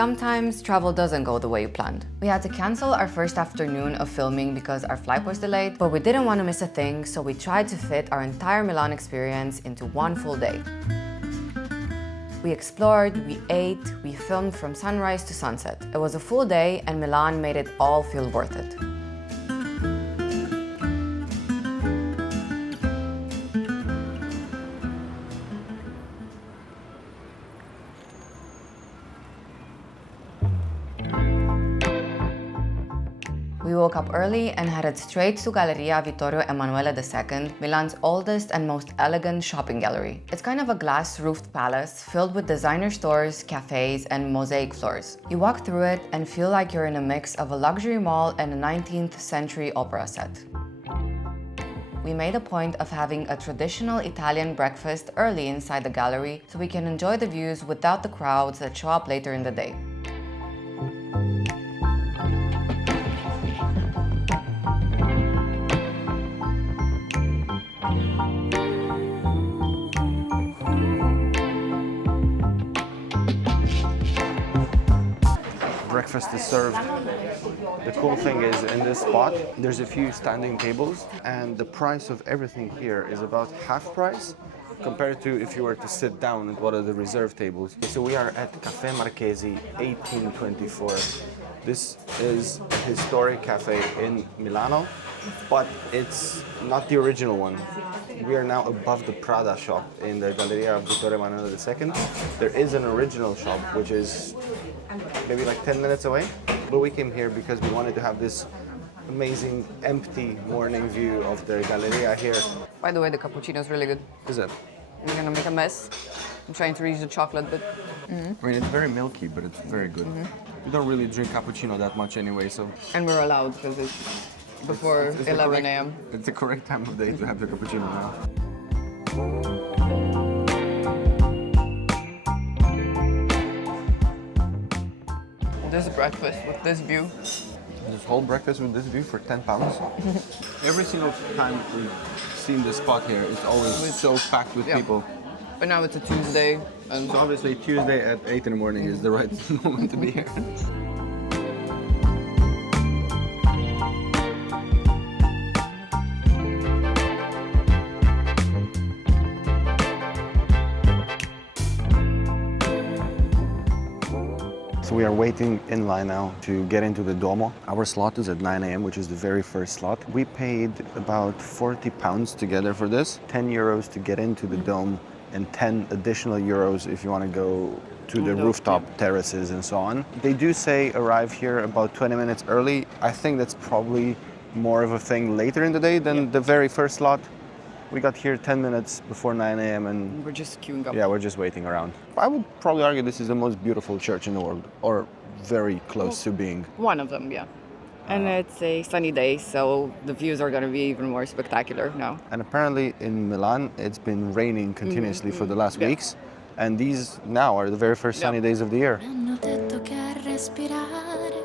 Sometimes travel doesn't go the way you planned. We had to cancel our first afternoon of filming because our flight was delayed, but we didn't want to miss a thing, so we tried to fit our entire Milan experience into one full day. We explored, we ate, we filmed from sunrise to sunset. It was a full day and Milan made it all feel worth it. We woke up early and headed straight to Galleria Vittorio Emanuele II, Milan's oldest and most elegant shopping gallery. It's kind of a glass-roofed palace filled with designer stores, cafes, and mosaic floors. You walk through it and feel like you're in a mix of a luxury mall and a 19th century opera set. We made a point of having a traditional Italian breakfast early inside the gallery so we can enjoy the views without the crowds that show up later in the day. Breakfast is served. The cool thing is, in this spot, there's a few standing tables, and the price of everything here is about half price compared to if you were to sit down at one of the reserve tables. So we are at Caffè Marchesi 1824. This is a historic cafe in Milano, but it's not the original one. We are now above the Prada shop in the Galleria Vittorio Emanuele II. There is an original shop, which is maybe like 10 minutes away, but we came here because we wanted to have this amazing empty morning view of the Galleria here. By the way, the cappuccino is really good. Is it? You're gonna make a mess. I'm trying to reach the chocolate bit. I mean, it's very milky, but it's very good. We don't really drink cappuccino that much anyway, so... And we're allowed because it's before it's 11 a.m. It's the correct time of day to have the cappuccino now. This breakfast with this view. This whole breakfast with this view for £10. Every single time we've seen this spot here, it's always so packed with people. But now it's a Tuesday. And So obviously Tuesday at 8 in the morning is the right moment to be here. So we are waiting in line now to get into the Duomo. Our slot is at 9 a.m., which is the very first slot. We paid about £40 together for this, 10 euros to get into the dome, and 10 additional euros if you want to go to the rooftop terraces and so on. They do say arrive here about 20 minutes early. I think that's probably more of a thing later in the day than the very first slot. We got here 10 minutes before 9 a.m. and we're just queuing up. yeah, we're just waiting around. I would probably argue this is the most beautiful church in the world, or very close to being. One of them, yeah. And it's a sunny day, so the views are going to be even more spectacular now. And apparently in Milan, it's been raining continuously for the last weeks. And these now are the very first sunny days of the year. Hanno detto che a respirare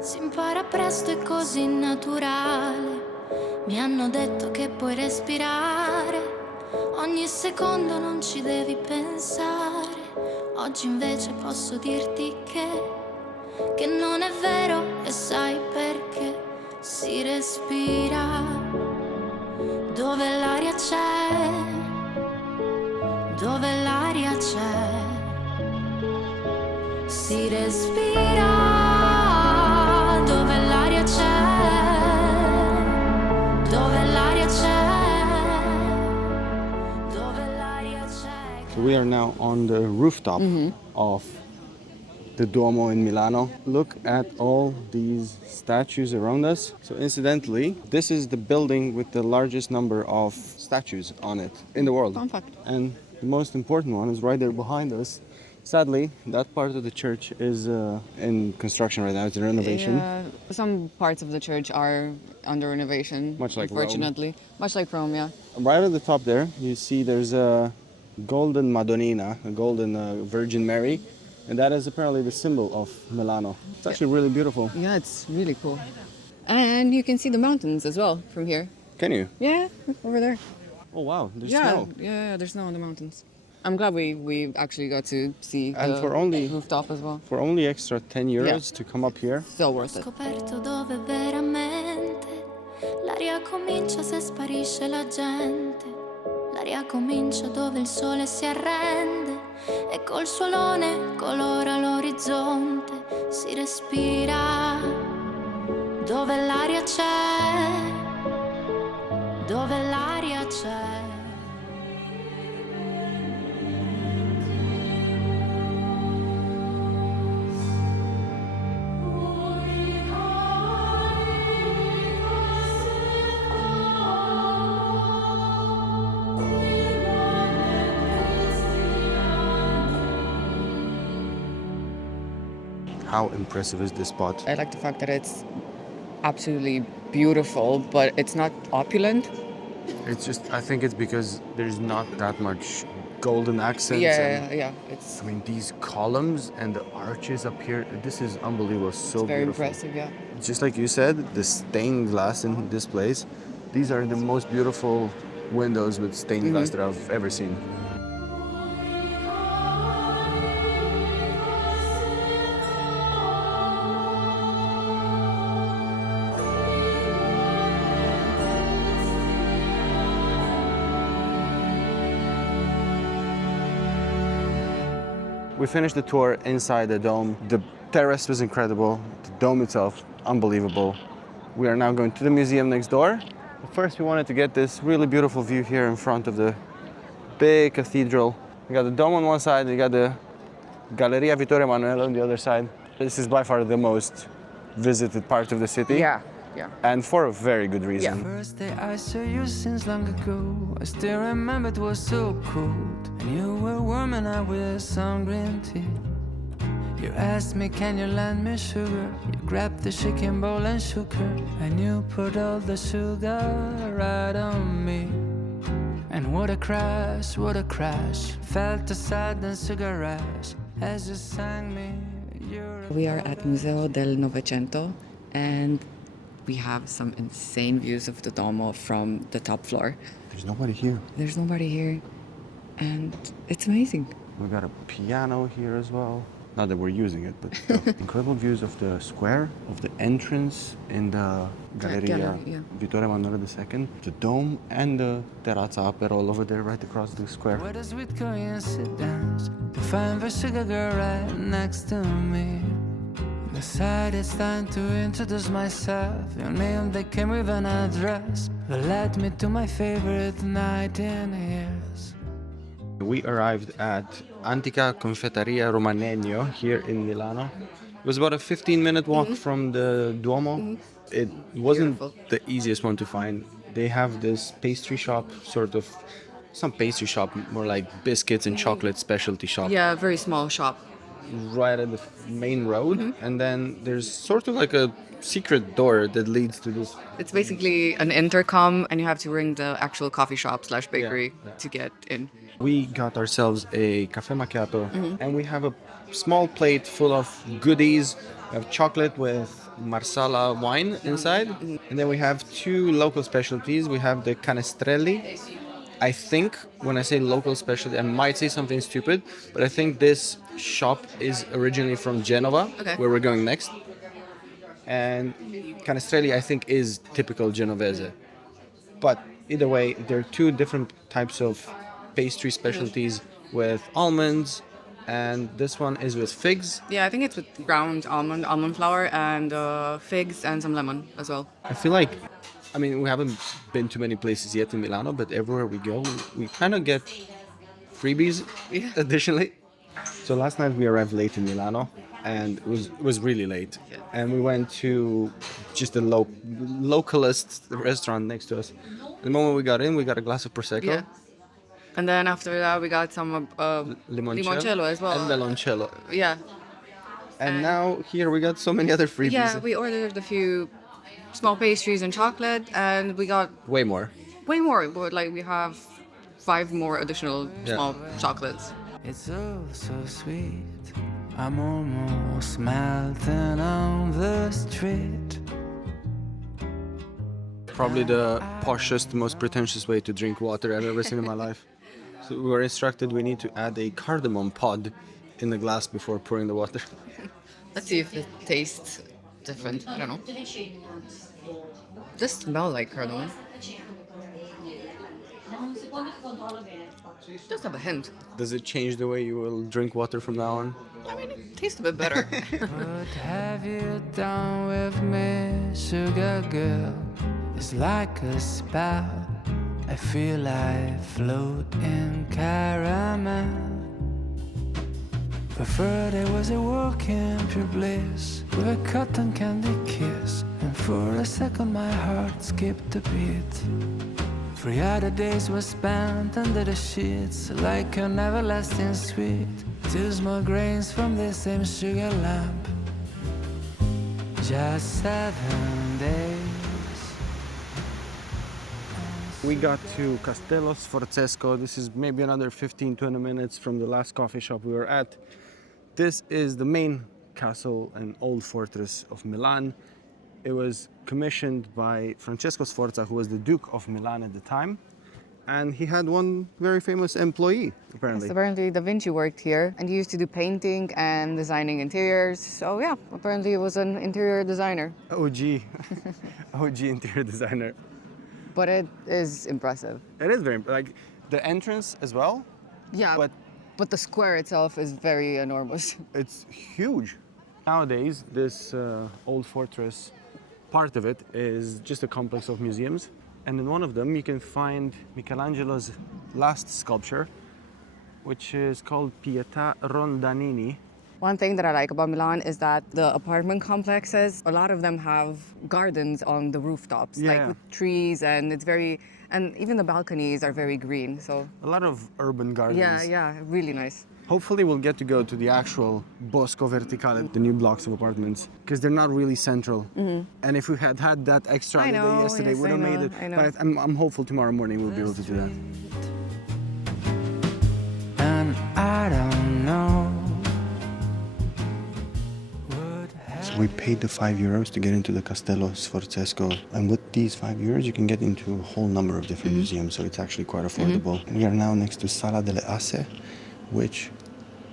si impara presto e così naturale. Mi hanno detto che puoi respirare ogni secondo, non ci devi pensare. Oggi invece posso dirti che non è vero e sai perché si respira dove l'aria c'è, dove l'aria c'è, si respira dove l'aria c'è, dove l'aria c'è, dove l'aria c'è. So we are now on the rooftop of the Duomo in Milano. Look at all these statues around us. So incidentally, this is the building with the largest number of statues on it in the world. Fun fact. And the most important one is right there behind us. Sadly, that part of the church is in construction right now. It's in renovation. Yeah, some parts of the church are under renovation, Much like unfortunately. Much like Rome, yeah. Right at the top there, you see there's a golden Madonnina, a golden Virgin Mary. And that is apparently the symbol of Milano. It's actually really beautiful. Yeah, it's really cool. And you can see the mountains as well from here. Can you? Yeah, over there. Oh wow, there's snow. Yeah, there's snow on the mountains. I'm glad we actually got to see And the for only rooftop as well. for only extra 10 euros to come up here. So worth it. Scoperto dove veramente l'aria comincia se sparisce la gente. L'aria comincia dove il sole si arrende e col suo alone colora l'orizzonte. Si respira dove l'aria c'è, dove l'aria c'è. How impressive is this spot? I like the fact that it's absolutely beautiful, but it's not opulent. It's just, I think it's because there's not that much golden accents. Yeah. It's I mean, these columns and the arches up here, this is unbelievable. So very beautiful. impressive, yeah. Just like you said, the stained glass in this place, these are the most beautiful windows with stained glass that I've ever seen. We finished the tour inside the dome. The terrace was incredible. The dome itself, unbelievable. We are now going to the museum next door. But first, we wanted to get this really beautiful view here in front of the big cathedral. You got the dome on one side, you got the Galleria Vittorio Emanuele on the other side. This is by far the most visited part of the city. Yeah. And for a very good reason. First day I saw you since long ago. I still remember it was so cold. And you were warm and I was some green tea. You asked me, can you lend me sugar? You grabbed the shaking bowl and shook her. And you put all the sugar right on me. And what a crash, felt the sudden sugar rush as you sang me. We are at Museo del Novecento, and we have some insane views of the Duomo from the top floor. There's nobody here. There's nobody here, and it's amazing. We got a piano here as well. Not that we're using it, but still. Incredible views of the square, of the entrance in the Galleria Gallery, yeah. Vittorio Emanuele II, the dome and the Terrazza Aperol over there right across the square. What a sweet coincidence to find the sugar girl right next to me. Decided it's time to introduce myself. Your name that came with an address that led me to my favorite night in years. We arrived at Antica Confeiteria Romanegno here in Milano. It was about a 15-minute walk from the Duomo. It wasn't the easiest one to find. They have this pastry shop, sort of, some pastry shop, more like biscuits and chocolate specialty shop. Yeah, very small shop. Right at the main road, and then there's sort of like a secret door that leads to this. It's basically an intercom, and you have to ring the actual coffee shop / bakery to get in. We got ourselves a cafe macchiato, and we have a small plate full of goodies. We have chocolate with marsala wine inside, and then we have two local specialties. We have the canestrelli. I think when I say local specialty, I might say something stupid, but I think this shop is originally from Genova, where we're going next. And canestrelli, I think, is typical Genovese. But either way, there are two different types of pastry specialties with almonds, and this one is with figs. Yeah, I think it's with ground almond flour, and figs and some lemon as well. I feel like, I mean, we haven't been to many places yet in Milano, but everywhere we go, we kind of get freebies additionally. So last night we arrived late in Milano, and it was really late. Yeah. And we went to just a localist restaurant next to us. The moment we got in, we got a glass of Prosecco. Yeah. And then after that, we got some limoncello as well. And meloncello. Yeah. And now here we got so many other freebies. Yeah, we ordered a few small pastries and chocolate, and we got Way more. way more. But like we have 5 more additional small chocolates. It's oh so sweet. I'm almost melting on the street. Probably the poshest, most pretentious way to drink water I've ever seen in my life. So we were instructed we need to add a cardamom pod in the glass before pouring the water. Let's see if it tastes different. I don't know. Does smell like cardamom. Just have a hint. Does it change the way you will drink water from now on? I mean, it tastes a bit better. What have you done with me, sugar girl? It's like a spell. I feel I float in caramel. Before there was a walk in pure bliss with a cotton candy kiss, and for a second my heart skipped a beat. 3 other days were spent under the sheets like an everlasting sweet. 2 small grains from the same sugar lamp. Just 7 days. We got to Castello Sforzesco. This is maybe another 15-20 minutes from the last coffee shop we were at. This is the main castle and old fortress of Milan. It was commissioned by Francesco Sforza, who was the Duke of Milan at the time. And he had one very famous employee, apparently. Yes, apparently Da Vinci worked here, and he used to do painting and designing interiors. So yeah, apparently he was an interior designer. OG. OG interior designer. But it is impressive. It is very, like, the entrance as well. Yeah, but the square itself is very enormous. It's huge. Nowadays, this old fortress, part of it is just a complex of museums. And in one of them, you can find Michelangelo's last sculpture, which is called Pietà Rondanini. One thing that I like about Milan is that the apartment complexes, a lot of them have gardens on the rooftops, like with trees, and it's very, and even the balconies are very green. So a lot of urban gardens. yeah, really nice. Hopefully we'll get to go to the actual Bosco Verticale, the new blocks of apartments, because they're not really central. And if we had had that extra I know, holiday yesterday, yes, would have I made know, it. I know. But I'm hopeful tomorrow morning we'll be able to do that. And I don't know. So we paid the €5 to get into the Castello Sforzesco, and with these €5 you can get into a whole number of different museums, so it's actually quite affordable. We are now next to Sala delle Asse, which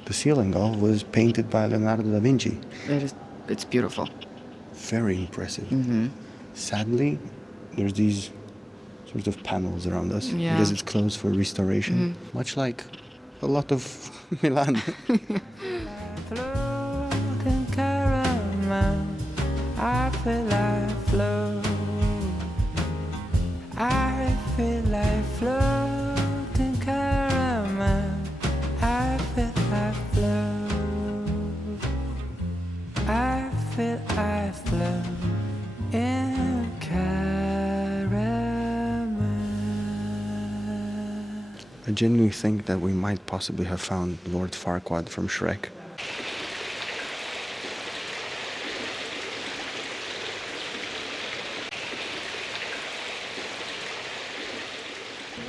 the ceiling of was painted by Leonardo da Vinci. It's beautiful. Very impressive. Sadly, there's these sort of panels around us because it's closed for restoration, much like a lot of Milan. Float in caramel. I feel I float. I feel I float in caramel. I feel I float. I feel I float in caramel. I genuinely think that we might possibly have found Lord Farquaad from Shrek.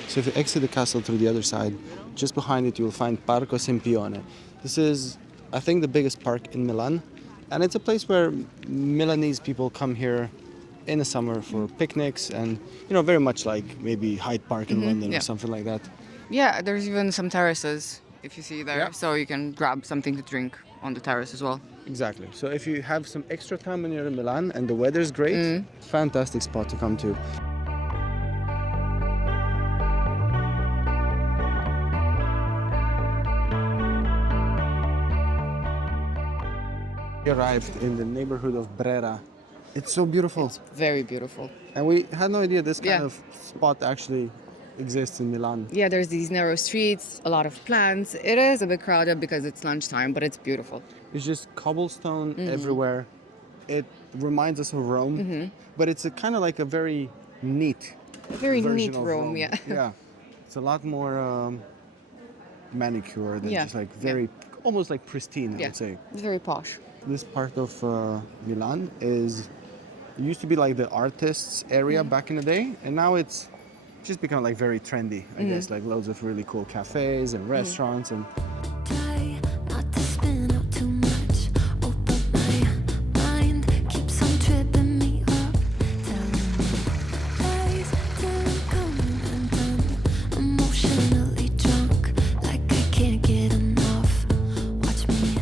So if you exit the castle through the other side, just behind it you will find Parco Sempione. This is, I think, the biggest park in Milan, and it's a place where Milanese people come here in the summer for picnics and, you know, very much like maybe Hyde Park in London or something like that. Yeah, there's even some terraces, if you see there, Yeah. so you can grab something to drink on the terrace as well. Exactly. So if you have some extra time when you're in Milan and the weather's great, fantastic spot to come to. We arrived in the neighborhood of Brera. It's so beautiful. It's very beautiful. And we had no idea this kind Yeah. of spot actually exists in Milan. Yeah, there's these narrow streets, a lot of plants. It is a bit crowded because it's lunchtime, but it's beautiful. It's just cobblestone everywhere. It reminds us of Rome, but it's a kind of like a very neat A very version neat of Rome, yeah. Yeah. It's a lot more manicured and Yeah, just like very, almost like pristine, I Yeah, would say. it's very posh. This part of Milan used to be like the artists area back in the day, and now it's just become like very trendy, I guess, like loads of really cool cafes and restaurants and Try not to spin out too much. Open my mind, keeps on tripping me up. Telling me lies till I'm coming undone. Emotionally drunk. can't get enough. Watch me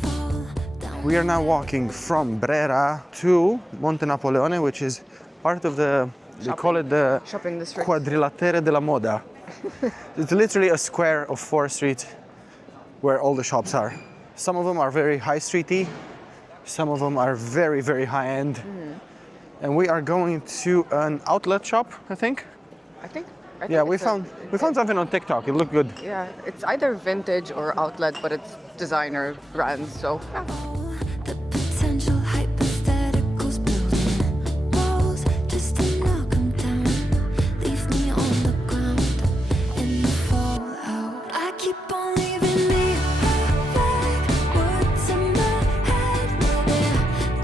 fall down. We are now walking from Brera to Monte Napoleone, which is part of they call it the Shopping district. Quadrilatero della Moda. It's literally a square of 4 streets where all the shops are. Some of them are very high streety, some of them are very, very high end. And we are going to an outlet shop, I think. I think Yeah, we found something on TikTok. It looked good. Yeah, it's either vintage or outlet, but it's designer brands, so yeah. The potential hypotheticals building walls just to knock 'em down. Leave me on the ground in the fallout. I keep on leaving me back. Words in my head, yeah,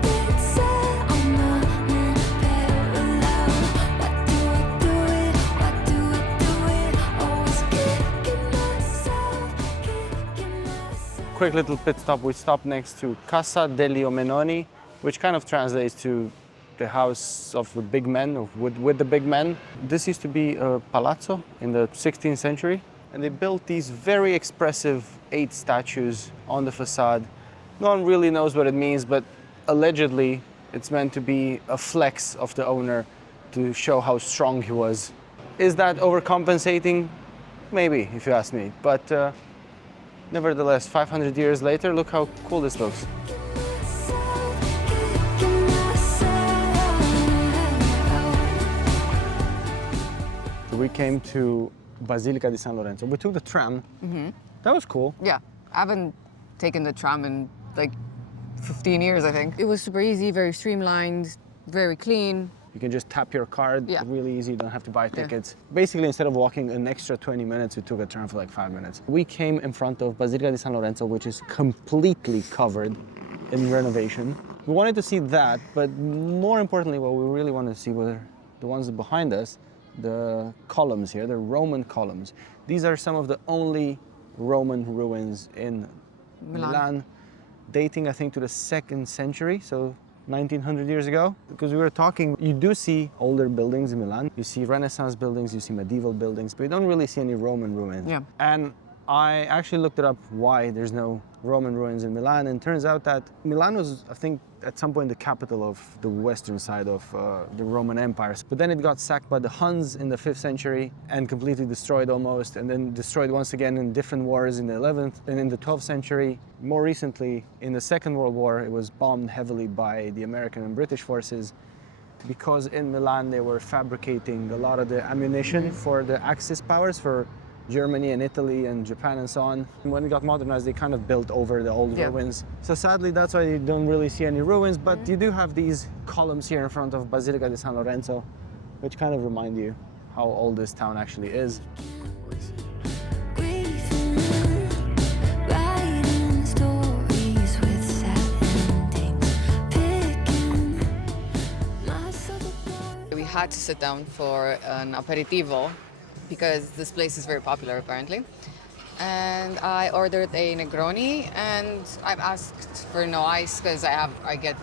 dead set on running parallel. Why do I do it? Why do I do it? Always kicking myself. Quick little pit stop. We stopped next to Casa degli Omenoni, which kind of translates to the house of the big men, or with the big men. This used to be a palazzo in the 16th century, and they built these very expressive 8 statues on the facade. No one really knows what it means, but allegedly it's meant to be a flex of the owner to show how strong he was. Is that overcompensating? Maybe, if you ask me. But nevertheless, 500 years later, look how cool this looks. So we came to Basilica di San Lorenzo. We took the tram. That was cool. Yeah, I haven't taken the tram in like 15 years, I think. It was super easy, very streamlined, very clean. You can just tap your card, Yeah. really easy, you don't have to buy tickets. Basically, instead of walking an extra 20 minutes, we took a tram for like 5 minutes. We came in front of Basilica di San Lorenzo, which is completely covered in renovation. We wanted to see that, but more importantly, what we really wanted to see were the ones behind us, the columns here, the Roman columns. These are some of the only Roman ruins in Milan, dating, I think, to the 2nd century, so 1900 years ago. Because we were talking, you do see older buildings in Milan. You see Renaissance buildings, you see medieval buildings, but you don't really see any Roman ruins. Yeah. And I actually looked it up why there's no Roman ruins in Milan, and it turns out that Milan was, I think, at some point the capital of the western side of the Roman Empire. But then it got sacked by the Huns in the 5th century and completely destroyed almost, and then destroyed once again in different wars in the 11th and in the 12th century. More recently, in the Second World War, it was bombed heavily by the American and British forces because in Milan they were fabricating a lot of the ammunition for the Axis powers, for Germany and Italy and Japan and so on. And when it got modernized, they kind of built over the old ruins. So sadly, that's why you don't really see any ruins, but you do have these columns here in front of Basilica di San Lorenzo, which kind of remind you how old this town actually is. We had to sit down for an aperitivo because this place is very popular apparently. And I ordered a Negroni, and I've asked for no ice because I get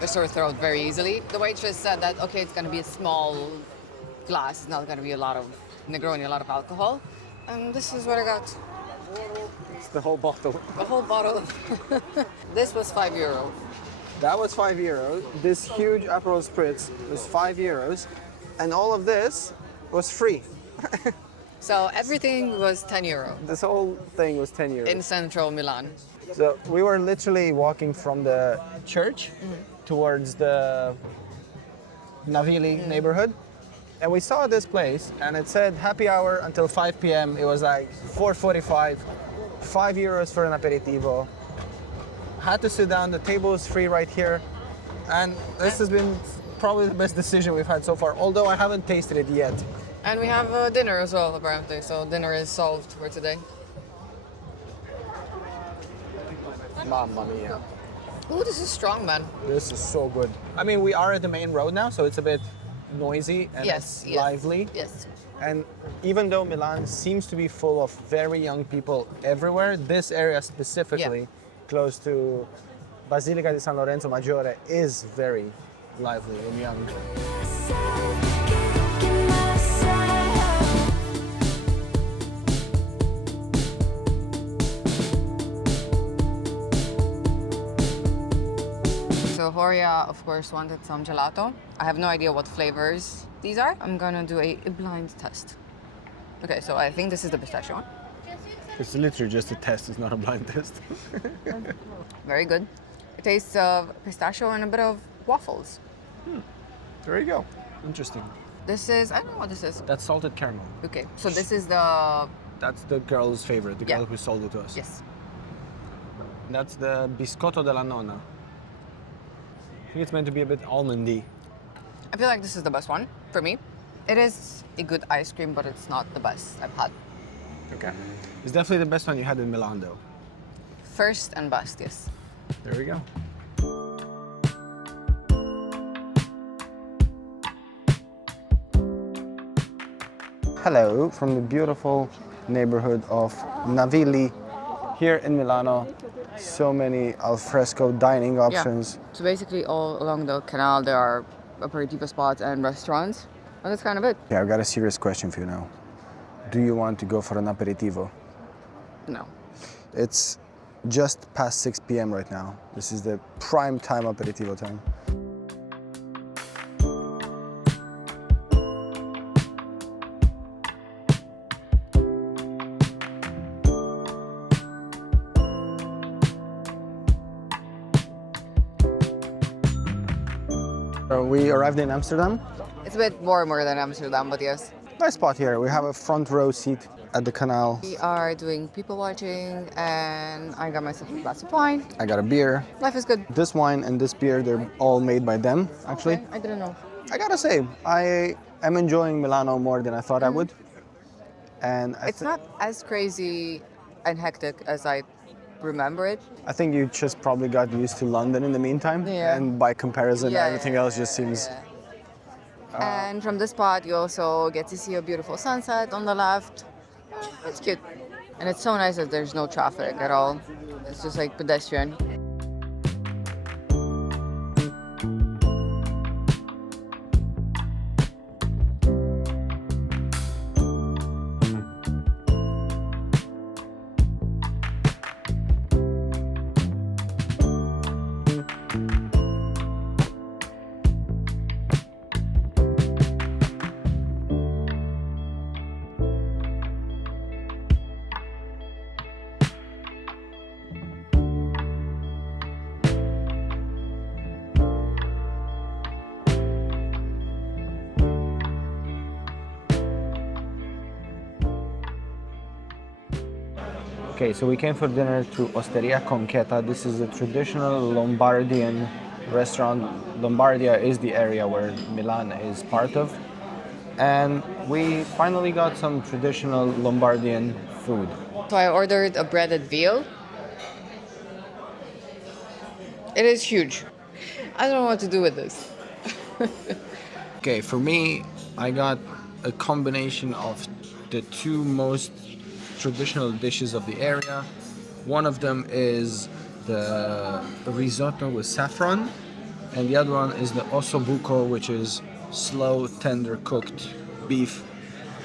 a sore throat very easily. The waitress said that, okay, it's going to be a small glass, it's not going to be a lot of Negroni, a lot of alcohol. And this is what I got. It's the whole bottle. The whole bottle. This was €5. That was €5. This huge Aperol Spritz was €5. And all of this was free. So everything was €10 This whole thing was €10. in central Milan. So we were literally walking from the church towards the Navigli neighborhood, and we saw this place, and it said happy hour until 5 p.m. It was like 4:45, €5 for an aperitivo. Had to sit down. The table was free right here, and this has been probably the best decision we've had so far. Although I haven't tasted it yet. And we have dinner as well, apparently. So dinner is solved for today. Mamma mia. Ooh, this is strong, man. This is so good. I mean, we are at the main road now, so it's a bit noisy and Yes, yes. lively. Yes. And even though Milan seems to be full of very young people everywhere, this area specifically, close to Basilica di San Lorenzo Maggiore, is very lively and young. So Horia, of course, wanted some gelato. I have no idea what flavors these are. I'm gonna do a blind test. Okay, so I think this is the pistachio one. It's literally just a test, it's not a blind test. Very good. It tastes of pistachio and a bit of waffles. There you go. Interesting. This is, I don't know what this is. That's salted caramel. Okay, so this is the... That's the girl's favorite, the girl Yeah. who sold it to us. Yes. That's the biscotto della nonna. I think it's meant to be a bit almondy. I feel like this is the best one for me. It is a good ice cream, but it's not the best I've had. Okay. It's definitely the best one you had in Milan, though. First and best, yes. There we go. Hello from the beautiful neighborhood of Navigli here in Milano. So many alfresco dining options. Yeah. So basically all along the canal there are aperitivo spots and restaurants. And that's kind of it. Okay, I've got a serious question for you now. Do you want to go for an aperitivo? No. It's just past 6 p.m. right now. This is the prime time aperitivo time. We arrived in Amsterdam. It's a bit warmer than Amsterdam, but yes. Nice spot here. We have a front row seat at the canal. We are doing people watching and I got myself a glass of wine. I got a beer. Life is good. This wine and this beer, they're all made by them, actually. Okay, I didn't know. I gotta say, I am enjoying Milano more than I thought I would. And It's not as crazy and hectic as I remember it. I think you just probably got used to London in the meantime. Yeah. And by comparison, Yeah, everything else just seems... And from this spot, you also get to see a beautiful sunset on the left. It's cute. And it's so nice that there's no traffic at all. It's just like pedestrian. Okay, so we came for dinner to Osteria Concheta. This is a traditional Lombardian restaurant. Lombardia is the area where Milan is part of. And we finally got some traditional Lombardian food. So I ordered a breaded veal. It is huge. I don't know what to do with this. Okay, for me, I got a combination of the two most traditional dishes of the area. One of them is the risotto with saffron, and the other one is the ossobuco, which is slow, tender cooked beef,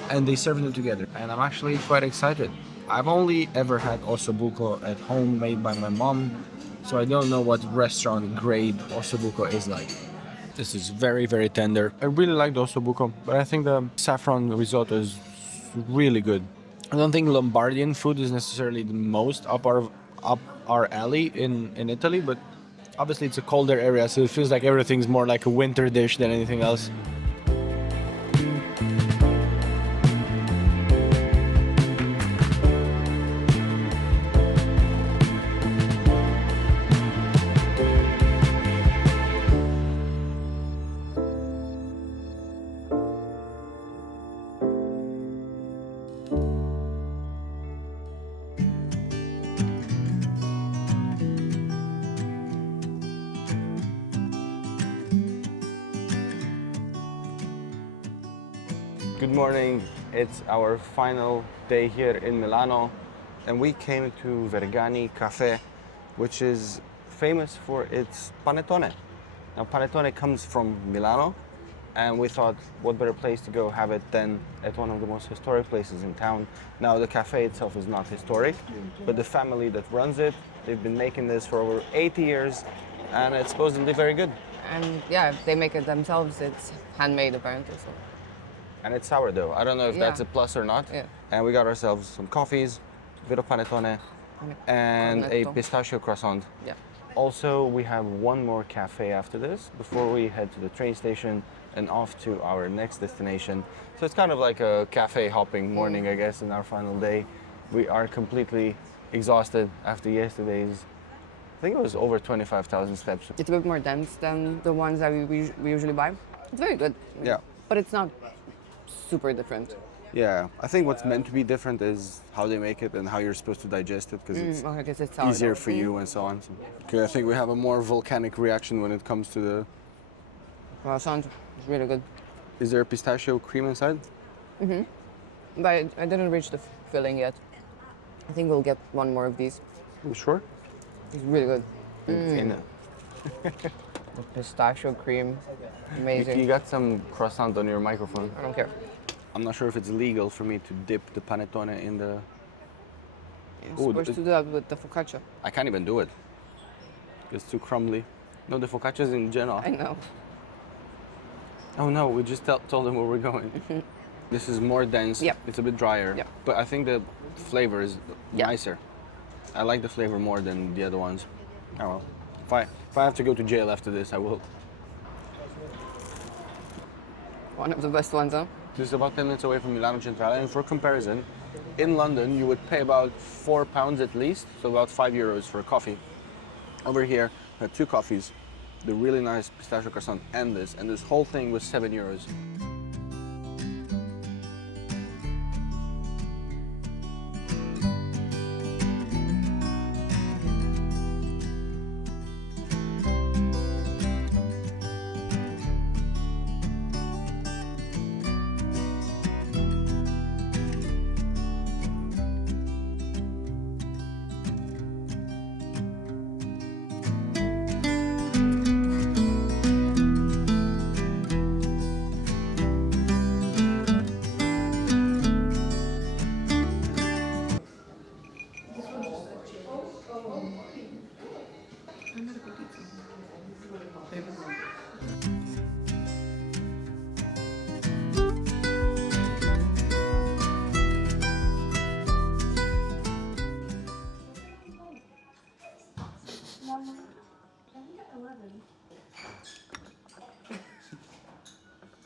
and they serve them together. And I'm actually quite excited. I've only ever had ossobuco at home made by my mom, so I don't know what restaurant grade ossobuco is like. This is very, very tender. I really like the ossobuco, but I think the saffron risotto is really good. I don't think Lombardian food is necessarily the most up our alley in Italy, but obviously it's a colder area, so it feels like everything's more like a winter dish than anything else. Good morning. It's our final day here in Milano, and we came to Vergani Cafe, which is famous for its panettone. Now, panettone comes from Milano, and we thought what better place to go have it than at one of the most historic places in town. Now, the cafe itself is not historic, but the family that runs it, they've been making this for over 80 years, and it's supposedly very good. And yeah, if they make it themselves, it's handmade apparently. So. And it's sourdough. I don't know if that's a plus or not. Yeah. And we got ourselves some coffees, a bit of panettone, and a Cornetto. pistachio croissant. Yeah. Also, we have one more cafe after this before we head to the train station and off to our next destination. So it's kind of like a cafe hopping morning, I guess, in our final day. We are completely exhausted after yesterday's, I think it was over 25,000 steps. It's a bit more dense than the ones that we usually buy. It's very good. Yeah. But it's not super different. Yeah, I think what's meant to be different is how they make it and how you're supposed to digest it, because it's Okay, 'cause it's easier sourdough. for you and so on. So. Okay, I think we have a more volcanic reaction when it comes to the... Croissant is really good. Is there pistachio cream inside? But I didn't reach the filling yet. I think we'll get one more of these. You sure? It's really good. In it. The pistachio cream, amazing. You got some croissant on your microphone. I don't care. I'm not sure if it's legal for me to dip the panettone in the... You're Ooh, supposed to do that with the focaccia. I can't even do it. It's too crumbly. No, the focaccia's in Genoa. I know. Oh no, we just told them where we're going. This is more dense. Yeah. It's a bit drier. Yeah. But I think the flavor is Yeah. nicer. I like the flavor more than the other ones. Oh well. If I have to go to jail after this, I will. One of the best ones, huh? This is about 10 minutes away from Milano Centrale, and for comparison, in London you would pay about £4 at least, so about €5 for a coffee. Over here, I had two coffees, the really nice pistachio croissant and this whole thing was €7.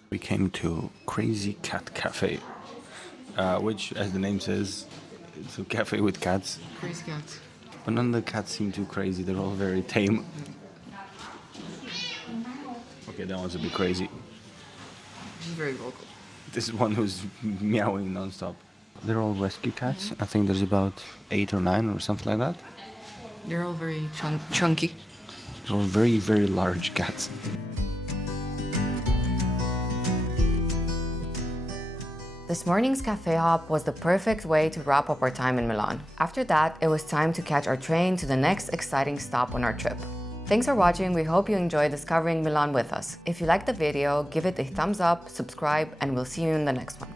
We came to Crazy Cat Cafe, which, as the name says, it's a cafe with cats. Crazy cats. But none of the cats seem too crazy. They're all very tame. Okay, that one's a bit crazy. She's very vocal. This is one who's meowing non-stop. They're all rescue cats. I think there's about 8 or 9 or something like that. They're all very chunky. They're all very, very large cats. This morning's cafe hop was the perfect way to wrap up our time in Milan. After that, it was time to catch our train to the next exciting stop on our trip. Thanks for watching. We hope you enjoyed discovering Milan with us. If you liked the video, give it a thumbs up, subscribe, and we'll see you in the next one.